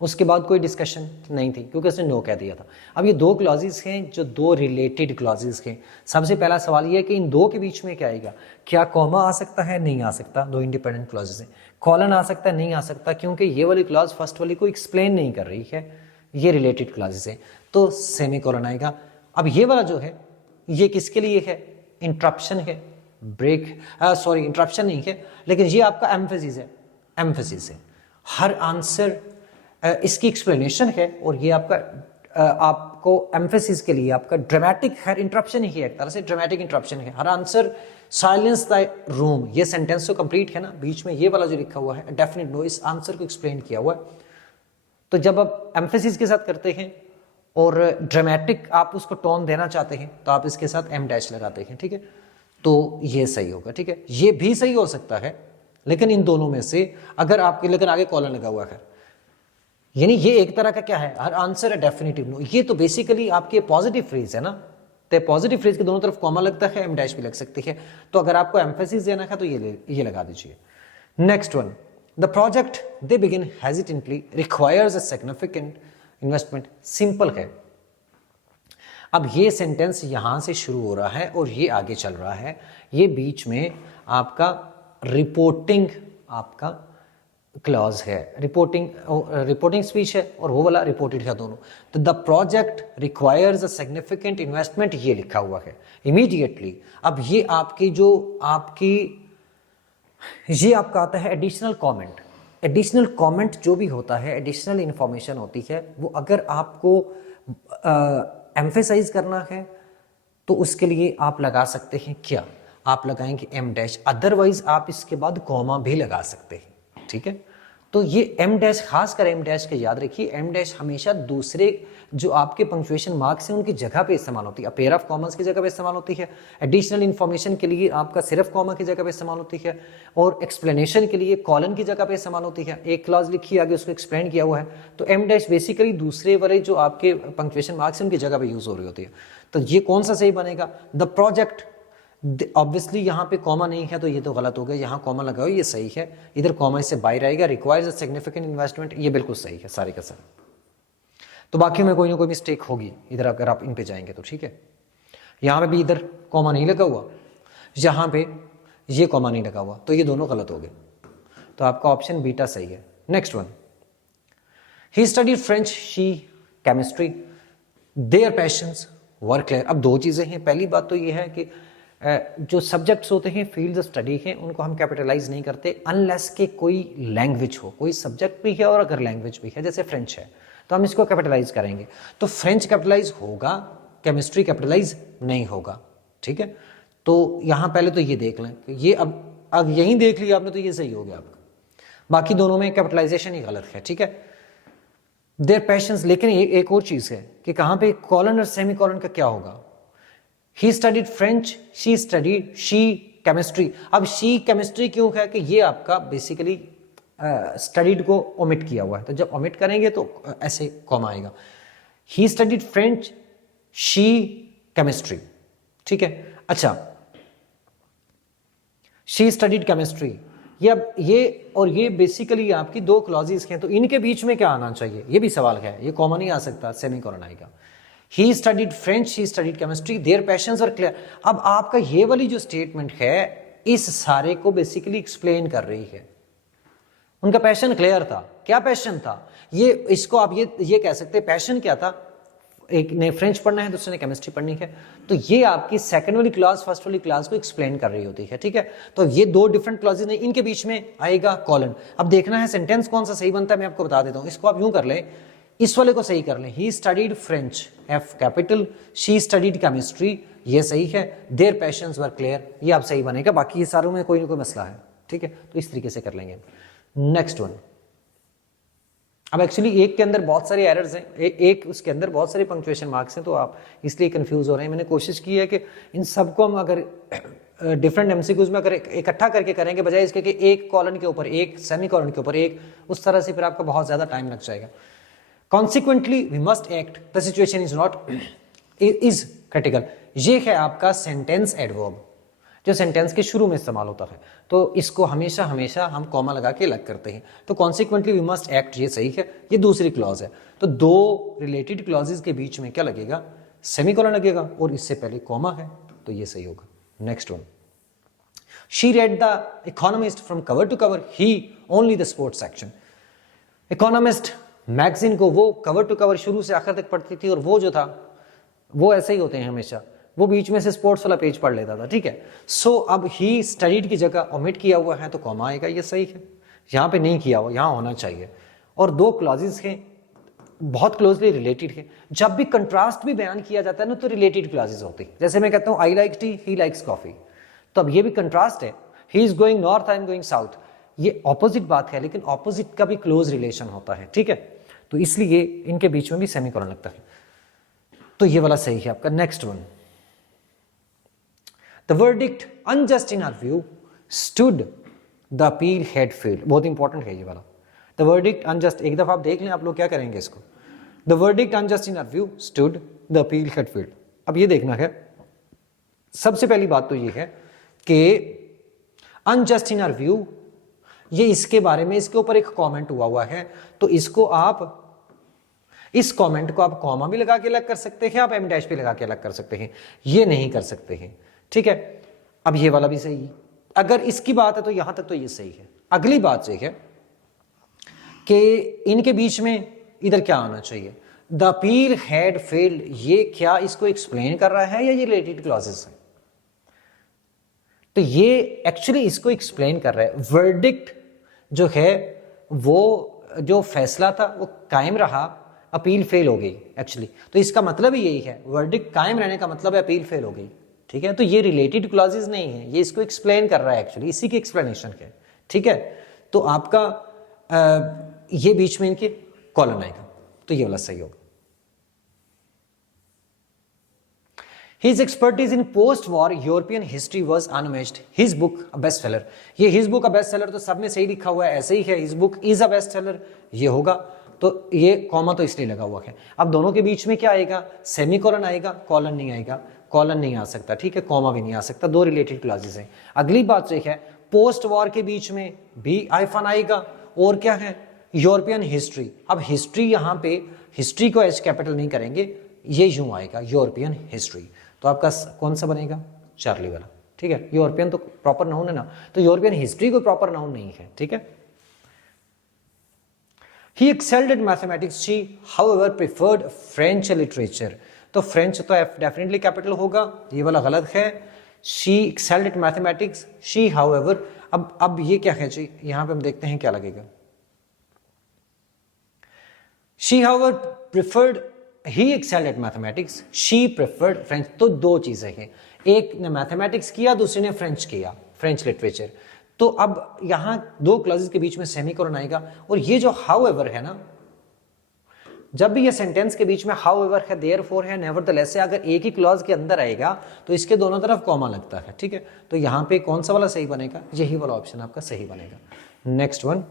उसके बाद कोई डिस्कशन नहीं थी क्योंकि उसने नो कह दिया था। अब ये दो क्लॉजेस हैं जो दो रिलेटेड क्लॉजेस हैं। सबसे पहला सवाल ये है कि इन दो के बीच में क्या आएगा? क्या कॉमा आ सकता है? नहीं आ सकता, दो इंडिपेंडेंट क्लॉजेस हैं। कॉलन आ सकता है? नहीं आ सकता, क्योंकि ये वाली क्लॉज फर्स्ट वाली को एक्सप्लेन नहीं कर रही है, ये रिलेटेड क्लॉजेस हैं। तो सेमी कॉलन आएगा। अब ये वाला जो है ये किसके लिए है? इंटरप्शन है, ब्रेक, सॉरी इंटरप्शन नहीं है, लेकिन ये आपका एम्फेसिस है। एम्फेसिस है, हर आंसर इसकी एक्सप्लेनेशन है, और ये आपका आपको एम्फेसिस के लिए आपका ड्रामेटिक हर इंटरप्शन ही है, एक तरह से ड्रामेटिक इंटरप्शन है। हर आंसर साइलेंस द रूम, ये सेंटेंस तो कंप्लीट है ना, बीच में ये वाला जो लिखा हुआ है डेफिनेट नो, इस आंसर को एक्सप्लेन किया हुआ है। तो जब आप एम्फेसिस के साथ करते हैं और ड्रामेटिक आप उसको टोन देना चाहते हैं तो आप इसके साथ एम डैश लगाते हैं, ठीक है। तो ये सही होगा, ठीक है। ये भी सही हो सकता है, लेकिन इन दोनों में से अगर आपके, लेकिन आगे कॉलन लगा हुआ है, यानी ये एक तरह का क्या है? हर आंसर है डेफिनेटिव नो। ये तो बेसिकली आपके पॉजिटिव फ्रेज है ना, तो पॉजिटिव फ्रेज के दोनों तरफ कॉमा लगता है, एम डैश भी लग सकती है। तो अगर आपको एम्फेसिस देना है तो ये लगा दीजिए। Next one, the project they begin hesitantly requires a significant investment. Simple है। अब ये सेंटेंस यहां से शुरू हो रहा है और ये आगे चल रहा है, ये बीच में आपका रिपोर्टिंग आपका क्लॉज है, रिपोर्टिंग स्पीच है, और वो वाला रिपोर्टेड है दोनों। तो the project requires a significant investment, ये लिखा हुआ है इमीडिएटली। अब ये ये आपका आता है एडिशनल कमेंट। एडिशनल कमेंट जो भी होता है, एडिशनल इंफॉर्मेशन होती है, वो अगर आपको एम्फेसाइज करना है तो उसके लिए आप लगा सकते हैं क्या? आप लगाएंगे एम डैश, अदरवाइज आप इसके बाद कॉमा भी लगा सकते हैं, ठीक है। तो ये एम डैश, खासकर एम डैश के याद रखिए, एम डैश हमेशा दूसरे जो आपके पंक्चुएशन मार्क्स हैं उनकी जगह पे इस्तेमाल होती है। पेयर ऑफ कॉमर्स की जगह पे इस्तेमाल होती है, एडिशनल इन्फॉर्मेशन के लिए आपका सिर्फ कॉमा की जगह पे इस्तेमाल होती है, और एक्सप्लेनेशन के लिए कॉलन की जगह पे इस्तेमाल होती है। एक क्लॉज लिखी आगे उसको एक्सप्लेन किया हुआ है, तो एम डैश बेसिकली दूसरे वाले जो आपके पंक्चुएशन मार्क्स हैं उनकी जगह पे यूज हो रही होती है। तो ये कौन सा सही बनेगा? द प्रोजेक्ट, ऑब्वियसली यहाँ पे कॉमा नहीं है तो ये तो गलत हो गया, यहाँ कॉमा लगाओ, ये सही है। इधर कॉमा इससे बाहर आएगा, रिक्वायर्स अ सिग्निफिकेंट इन्वेस्टमेंट, ये बिल्कुल सही है सारे का सारा। तो बाकी में कोई ना कोई मिस्टेक होगी इधर अगर आप इन पे जाएंगे तो, ठीक है। यहाँ पे भी इधर कॉमा नहीं लगा हुआ, यहाँ पे ये कॉमा नहीं लगा हुआ, तो ये दोनों गलत हो गए। तो आपका ऑप्शन बीटा सही है। Next one, he studied French, she chemistry, their passions were clear. अब दो चीजें हैं। पहली बात तो ये है कि जो सब्जेक्ट्स होते हैं, फील्ड ऑफ स्टडी हैं, उनको हम कैपिटलाइज नहीं करते अनलेस के कोई लैंग्वेज हो, कोई सब्जेक्ट भी है और अगर लैंग्वेज भी है, जैसे फ्रेंच है तो हम इसको कैपिटलाइज करेंगे। तो फ्रेंच कैपिटलाइज होगा, केमिस्ट्री कैपिटलाइज नहीं होगा, ठीक है। तो यहाँ पहले तो ये देख लें, ये अब यहीं देख लिया आपने तो ये सही हो गया आपका। बाकी दोनों में कैपिटलाइजेशन ही गलत है, ठीक है। देयर पैशंस, लेकिन एक और चीज है कि कहाँ पे कॉलन और सेमी कॉलन का क्या होगा? ही studied French, she studied, she chemistry. अब शी केमिस्ट्री क्यों है कि ये आपका बेसिकली स्टडीड को ओमिट किया हुआ है, तो जब ओमिट करेंगे तो ऐसे कॉमा आएगा। He studied French, she chemistry, ठीक है। अच्छा, शी स्टडीड केमिस्ट्री, ये बेसिकली आपकी दो क्लॉजेस हैं, तो इनके बीच में क्या आना चाहिए, ये भी सवाल है, ये कॉमन नहीं आ सकता, सेमीकोलन आएगा। He studied French, he studied chemistry, their passions were clear. अब आपका ये वाली जो स्टेटमेंट है इस सारे को बेसिकली एक्सप्लेन कर रही है। उनका पैशन क्लियर था, क्या पैशन था, ये इसको आप ये कह सकते हैं पैशन क्या था, एक ने फ्रेंच पढ़ना है, दूसरे ने केमिस्ट्री पढ़नी है, तो ये आपकी सेकंड वाली क्लास फर्स्ट वाली क्लास को एक्सप्लेन कर रही होती है, ठीक है। तो ये दो डिफरेंट क्लॉजेज ने, इनके बीच में आएगा कॉलन। अब देखना है सेंटेंस कौन सा सही बनता है, मैं आपको बता देता हूं। इसको आप यूं कर ले, इस वाले को सही कर लें, ही studied French, F capital, she studied chemistry, ये सही है, देयर पैशंस वर क्लियर, ये आप सही बनेगा, बाकी ये सारों में कोई ना कोई मसला है, ठीक है। तो इस तरीके से कर लेंगे। नेक्स्ट वन, अब एक्चुअली एक के अंदर बहुत सारे एरर्स हैं, एक उसके अंदर बहुत सारे पंक्चुएशन मार्क्स हैं, तो आप इसलिए कंफ्यूज हो रहे हैं। मैंने कोशिश की है कि इन सबको हम अगर डिफरेंट एमसीक्यूज में अगर इकट्ठा करके करेंगे, बजाय इसके कि एक कॉलन के ऊपर एक, सेमीकोलन के ऊपर एक, उस तरह से फिर आपका बहुत ज्यादा टाइम लग जाएगा। Consequently we must act, the situation is not is critical, ये है आपका सेंटेंस एडवर्ब जो सेंटेंस के शुरू में इस्तेमाल होता है, तो इसको हमेशा हमेशा हम कॉमा लगा के अलग करते हैं। तो कॉन्सिक्वेंटली वी मस्ट एक्ट, ये सही है, ये दूसरी क्लॉज है। तो दो रिलेटेड क्लॉजेज के बीच में क्या लगेगा, सेमीकोलन लगेगा, और इससे पहले कॉमा है, तो ये सही होगा। Next one, she read the Economist from cover to cover, he only the sports section. Economist magazine को वो कवर टू कवर शुरू से आखिर तक पढ़ती थी, और वो जो था वो ऐसे ही होते हैं हमेशा, वो बीच में से स्पोर्ट्स वाला पेज पढ़ लेता था, ठीक है। सो अब ही स्टडीड की जगह ओमिट किया हुआ है, तो कॉमा आएगा, ये सही है। यहाँ पे नहीं किया हुआ, यहाँ होना चाहिए। और दो क्लॉजेस हैं, बहुत क्लोजली रिलेटेड है। जब भी कंट्रास्ट भी बयान किया जाता है ना, तो रिलेटेड क्लॉजेस होती है। जैसे मैं कहता हूँ I like T, he likes coffee, तो अब ये भी कंट्रास्ट है, he is going north, I am going south, ये ऑपोजिट बात है, लेकिन ऑपोजिट का भी क्लोज रिलेशन होता है, ठीक है। तो इसलिए इनके बीच में भी सेमीकोलन लगता है, तो ये वाला सही है आपका। Next one, The verdict unjust in our view stood, the appeal had failed। बहुत इंपॉर्टेंट है ये वाला, the verdict unjust, एक दफा आप देख लें, आप लोग क्या करेंगे इसको, the verdict unjust in our view stood, the appeal had failed। अब ये देखना है, सबसे पहली बात तो ये है कि unjust in our view, ये इसके बारे में, इसके ऊपर एक कमेंट हुआ है, तो इसको आप, इस कमेंट को आप कॉमा भी लगा के अलग कर सकते हैं, आप एम डैश भी लगा के अलग कर सकते हैं, ये नहीं कर सकते हैं, ठीक है। अब ये वाला भी सही है, अगर इसकी बात है तो यहां तक तो ये सही है। अगली बात ये है कि इनके बीच में इधर क्या आना चाहिए, द अपील हैड फेल्ड, ये क्या इसको एक्सप्लेन कर रहा है या ये रिलेटेड क्लॉजेस है, तो ये एक्चुअली इसको एक्सप्लेन कर रहा है। वर्डिक्ट जो है, वो जो फैसला था वो कायम रहा, अपील फेल हो गई एक्चुअली, तो इसका मतलब ही यही है, वर्डिक्ट कायम रहने का मतलब है अपील फेल हो गई, ठीक है। तो ये रिलेटेड क्लॉजेस नहीं है, ये इसको एक्सप्लेन कर रहा है एक्चुअली, इसी की एक्सप्लेनेशन है, ठीक है। तो आपका ये बीच में इनके कॉलन आएगा, तो ये वाला सही होगा। His expertise in post-war European history was unmatched. His book a bestseller. ये his book a bestseller तो सब में सही लिखा हुआ है, ऐसे ही है, his book is a bestseller, ये होगा, तो ये कॉमा तो इसलिए लगा हुआ है। अब दोनों के बीच में क्या आएगा, सेमीकोलन आएगा, कॉलन नहीं आएगा, कॉलन नहीं आ सकता, ठीक है, कॉमा भी नहीं आ सकता, दो रिलेटेड क्लॉजेस हैं। अगली बात जो है, पोस्ट वॉर के बीच में भी हाइफन आएगा, और क्या है, यूरोपियन हिस्ट्री। अब हिस्ट्री यहाँ पे, हिस्ट्री को एच कैपिटल नहीं करेंगे, ये यूं आएगा, यूरोपियन हिस्ट्री, तो आपका कौन सा बनेगा, चार्ली वाला, ठीक है। यूरोपियन तो प्रॉपर नाउन है ना, तो यूरोपियन हिस्ट्री को प्रॉपर नाउन नहीं है, ठीक है। He excelled at mathematics. She, however, preferred French literature. तो फ्रेंच तो डेफिनेटली कैपिटल होगा, ये वाला गलत है। She excelled at mathematics. She, however, अब ये क्या है जी, यहां पे हम देखते हैं क्या लगेगा। She, however, preferred, he excelled at mathematics. She preferred French। तो दो चीजें हैं, एक ने मैथमेटिक्स किया, दूसरे ने फ्रेंच किया, फ्रेंच लिटरेचर। तो अब यहां दो क्लॉजेस के बीच में सेमीकोलन आएगा, और ये जो हाउएवर है ना, जब भी ये सेंटेंस के बीच में हाउएवर है, देयरफॉर है, नेवरदलेस है, अगर एक ही क्लॉज के अंदर आएगा तो इसके दोनों तरफ कॉमा लगता है, ठीक है। तो यहां पे कौन सा वाला सही बनेगा, यही वाला ऑप्शन आपका सही बनेगा। Next one,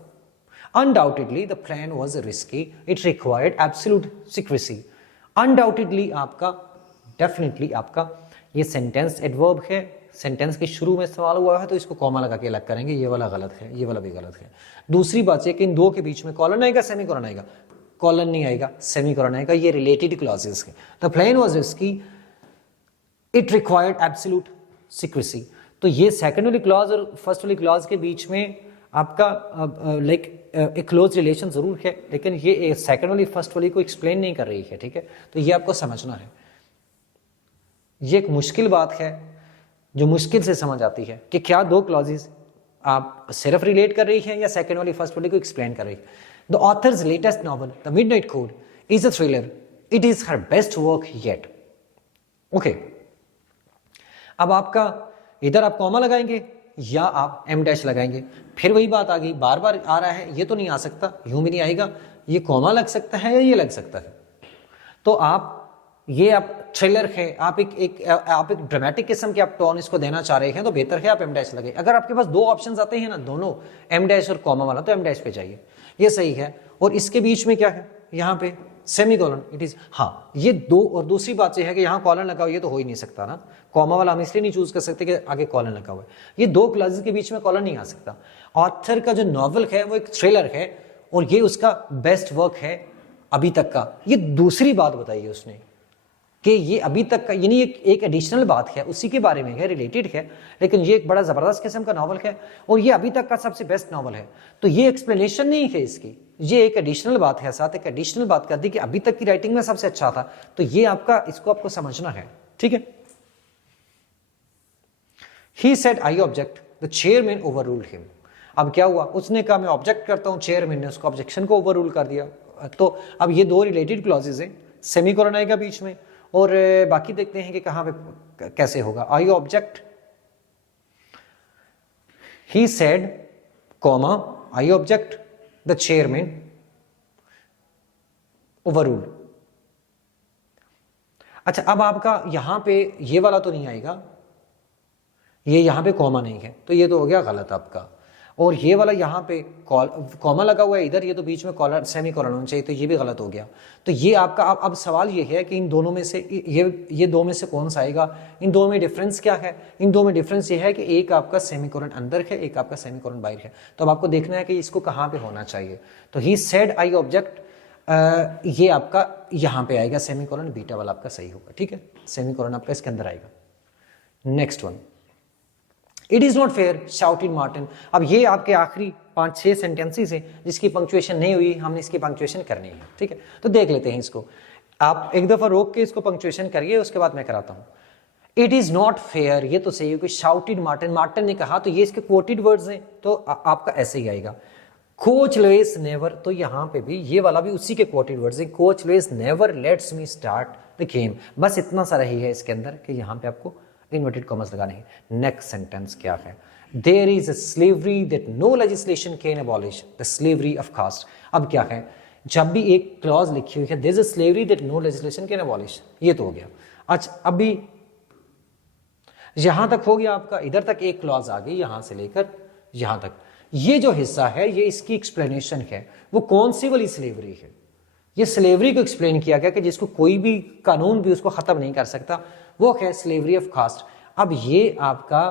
undoubtedly the plan was risky, it required absolute secrecy. Undoubtedly आपका, डेफिनेटली आपका, ये सेंटेंस एडवर्ब है, सेंटेंस के शुरू में सवाल हुआ है तो इसको कॉमा लगा के अलग करेंगे, ये वाला गलत है, ये वाला भी गलत है। दूसरी बात है कि इन दो के बीच में कॉलन आएगा, सेमी कॉलन आएगा, कॉलन नहीं आएगा, सेमी कॉलन आएगा, ये रिलेटेड क्लॉजेस है। द प्लेन वाज इसकी इट रिक्वायर्ड एब्सोल्यूट सीक्रेसी। तो ये सेकंड वाली क्लॉज और फर्स्ट वाली क्लॉज के बीच में आपका एक क्लोज रिलेशन जरूर है, लेकिन ये सेकंड वाली फर्स्ट वाली को एक्सप्लेन नहीं कर रही है, ठीक है। तो ये आपको समझना है, ये एक मुश्किल बात है जो मुश्किल से समझ आती है कि क्या दो क्लॉजेस आप सिर्फ रिलेट कर रही है या सेकंड वाली फर्स्ट वाली को एक्सप्लेन कर रही है। The author's latest novel the midnight code is a thriller, it is her best work yet. Okay, अब आपका इधर आप कॉमा लगाएंगे या आप एम डैश लगाएंगे, फिर वही बात आ गई, बार बार आ रहा है, ये तो नहीं आ सकता, यूं भी नहीं आएगा, ये कॉमा लग सकता है या ये लग सकता है। तो आप ये आप थ्रिलर है, आप एक ड्रामेटिक किस्म के आप टोन इसको देना चाह रहे हैं तो बेहतर है आप एम डैश लगे। अगर आपके पास दो ऑप्शंस आते हैं ना, दोनों एम डैश और कॉमा वाला, तो एम डैश पे जाइए, ये सही है। और इसके बीच में क्या है, यहाँ पे सेमी कॉलन, इट इज, हाँ ये दो। और दूसरी बात यह है कि यहाँ कॉलन लगा हुआ, ये तो हो ही नहीं सकता ना, कॉमा वाला हम इसलिए नहीं चूज कर सकते कि आगे कॉलन लगा हुआ है। ये दो क्लॉजेस के बीच में कॉलन नहीं आ सकता। ऑथर का जो नॉवल है वो एक थ्रिलर है और ये उसका बेस्ट वर्क है अभी तक का। ये दूसरी बात बताई है उसने कि ये अभी तक का, यानी एक एडिशनल बात है, उसी के बारे में है, रिलेटेड है, लेकिन ये एक बड़ा जबरदस्त किस्म का नॉवल है और ये अभी तक का सबसे बेस्ट नॉवल है। तो ये एक्सप्लेनेशन नहीं है इसकी, ये एक एडिशनल बात है, साथ एक एडिशनल बात कर दी कि अभी तक की राइटिंग में सबसे अच्छा था। तो ये आपका, इसको आपको समझना है, ठीक है। He said I object, the chairman overruled him। अब क्या हुआ, उसने कहा मैं ऑब्जेक्ट करता हूं, चेयरमैन ने उसको ऑब्जेक्शन को ओवररूल कर दिया। तो अब ये दो रिलेटेड क्लॉजेज हैं, सेमीकोलन आएगा बीच में, और बाकी देखते हैं कि कहां पे कैसे होगा। I object, he said comma I object, the chairman overrule. अच्छा, अब आपका यहां पे ये वाला तो नहीं आएगा, ये यहां पे कॉमा नहीं है, तो ये तो हो गया गलत आपका। और ये वाला यहाँ पे कॉमा लगा हुआ है इधर, ये तो बीच में कॉलर सेमी कॉलन होना चाहिए, तो ये भी गलत हो गया। तो ये आपका अब सवाल ये है कि इन दोनों में से ये दो में से कौन सा आएगा, इन दो में डिफरेंस क्या है। इन दो में डिफरेंस ये है कि एक आपका सेमी कॉलन अंदर है, एक आपका सेमी कॉलन बाहर है। तो अब आपको देखना है कि इसको कहाँ पे होना चाहिए। तो ही सेड आई ऑब्जेक्ट, ये आपका यहाँ पे आएगा सेमी कॉलन, बीटा वाला आपका सही होगा, ठीक है। सेमी कॉलन आपका इसके अंदर आएगा। Next one, it is not fair shouted Martin. अब ये आपके आखिरी 5-6 सेंटेंसेस हैं जिसकी पंक्चुएशन नहीं हुई, हमने इसकी पंक्चुएशन करनी है, ठीक है। तो देख लेते हैं इसको, आप एक दफा रोक के इसको पंक्चुएशन करिए, उसके बाद मैं कराता हूं। इट इज नॉट फेयर, ये तो सही है कि शाउटेड मार्टिन, मार्टिन ने कहा, तो ये इसके कोटेड वर्ड्स हैं, तो आपका ऐसे ही आएगा। कोच लुइस नेवर, तो यहां पे भी ये वाला भी उसी के कोटेड वर्ड्स हैं। Coach Luis never lets me start the game, बस इतना सा रही है इसके अंदर कि यहां पे आपको इन्वर्टेड कॉमर्स लगाने हैं। नेक्स्ट सेंटेंस क्या है, there is a slavery that no legislation can abolish the slavery of caste. अब क्या है, जब भी एक क्लॉज लिखी हुई है there is a slavery that no legislation can abolish, ये तो हो गया। अच्छा, अभी यहां तक हो गया आपका, इधर तक एक क्लॉज आ गई, यहां से लेकर यहां तक। ये जो हिस्सा है ये इसकी एक्सप्लेनेशन है, वो कौन सी वाली स्लेवरी है। ये स्लेवरी को एक्सप्लेन किया गया कि जिसको कोई भी कानून भी उसको खत्म नहीं कर सकता, वो है स्लेवरी ऑफ कास्ट। अब ये आपका,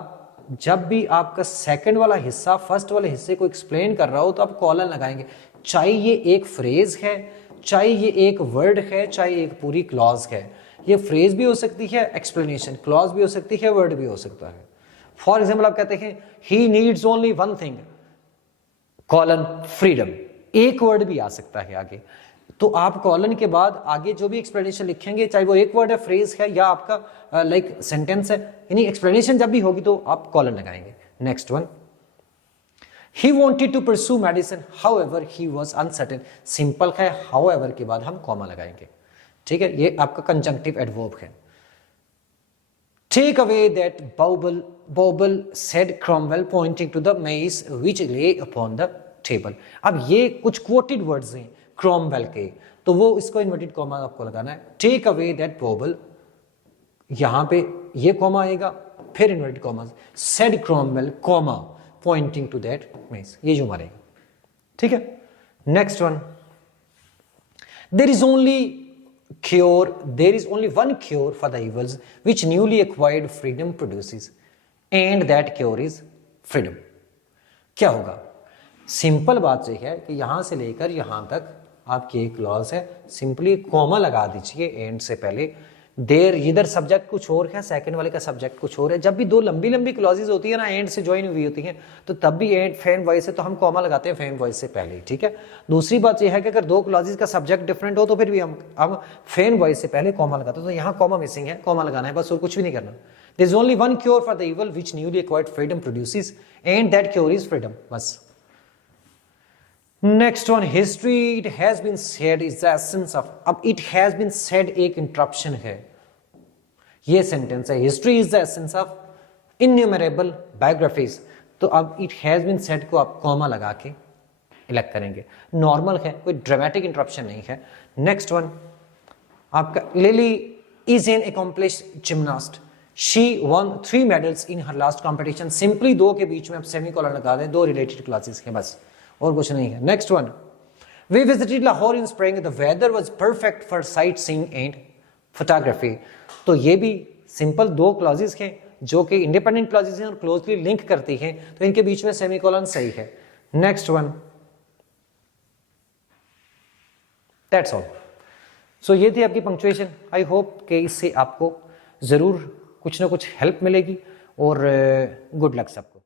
जब भी आपका सेकंड वाला हिस्सा फर्स्ट वाले हिस्से को एक्सप्लेन कर रहा हो तो आप कॉलन लगाएंगे, चाहे ये एक फ्रेज है, चाहे ये एक वर्ड है, चाहे एक पूरी क्लॉज है। ये फ्रेज भी हो सकती है, एक्सप्लेनेशन, क्लॉज भी हो सकती है, वर्ड भी हो सकता है। फॉर एग्जाम्पल आप कहते हैं he needs only one thing, colon freedom, एक वर्ड भी आ सकता है आगे। तो आप कॉलन के बाद आगे जो भी एक्सप्लेनेशन लिखेंगे, चाहे वो एक वर्ड है, फ्रेज है, या आपका लाइक सेंटेंस है, यानी एक्सप्लेनेशन जब भी होगी तो आप कॉलन लगाएंगे। Next one, he wanted to pursue medicine however he was uncertain. Simple है, हाउएवर के बाद हम कॉमा लगाएंगे, ठीक है। ये आपका कंजंक्टिव एडवर्ब है। Take away that bauble said Cromwell pointing to the mace which ले अपॉन द टेबल। अब ये कुछ कोटेड वर्ड्स हैं क्रॉमवेल के, तो वो इसको इन्वर्टेड कॉमा आपको लगाना है। टेक अवे दैट बॉबल, यहां पे ये कॉमा आएगा, फिर inverted comma, said Cromwell comma pointing to that mace, ये जो मारेगा, ठीक है। Next one, there is only one cure for the evils which newly acquired freedom produces. And that cure is freedom. क्या होगा? सिंपल बात यह है कि यहां से लेकर यहां तक आपकी एक क्लॉज है, सिंपली कॉमा लगा दीजिए एंड से पहले। देर इधर सब्जेक्ट कुछ और है, सेकंड वाले का सब्जेक्ट कुछ और है। जब भी दो लंबी लंबी क्लॉजेज होती है ना, एंड से ज्वाइन हुई होती हैं, तो तब भी एंड फ्रेम वॉइस है तो हम कॉमा लगाते हैं फ्रेम वॉइस से पहले, ठीक है। दूसरी बात यह है कि अगर दो क्लॉजेज का सब्जेक्ट डिफरेंट हो तो फिर भी हम फ्रेम वॉइस से पहले कॉमा लगाते हैं। तो यहाँ कॉमा मिसिंग है, कॉमा लगाना है बस, और कुछ भी नहीं करना। There is only one cure for the evil which newly acquired freedom produces, and that cure is freedom, बस। Next one, history it has been said is the essence of. अब इट हैज बीन सेड एक interruption है, ये sentence है, history is the essence of innumerable biographies. तो अब it has been said को आप कॉमा लगा के इलेक्ट करेंगे, नॉर्मल है, कोई ड्रामेटिक इंटरप्शन नहीं है। नेक्स्ट वन आपका, lily is an accomplished gymnast, she one 3 medals in her last competition. Simply दो के बीच में आप सेमीकोलन लगा दें, दो रिलेटेड क्लासेस के, बस और कुछ नहीं है। Next one, we visited Lahore in spring, the weather was perfect for sightseeing and photography. तो ये भी सिंपल दो क्लॉजेस हैं जो कि इंडिपेंडेंट क्लॉजेस हैं और क्लोजली लिंक करती हैं, तो इनके बीच में सेमीकोलन सही है। Next one, that's all. So ये थी आपकी पंक्चुएशन। आई होप कि इससे आपको जरूर कुछ ना कुछ हेल्प मिलेगी, और गुड लक सबको।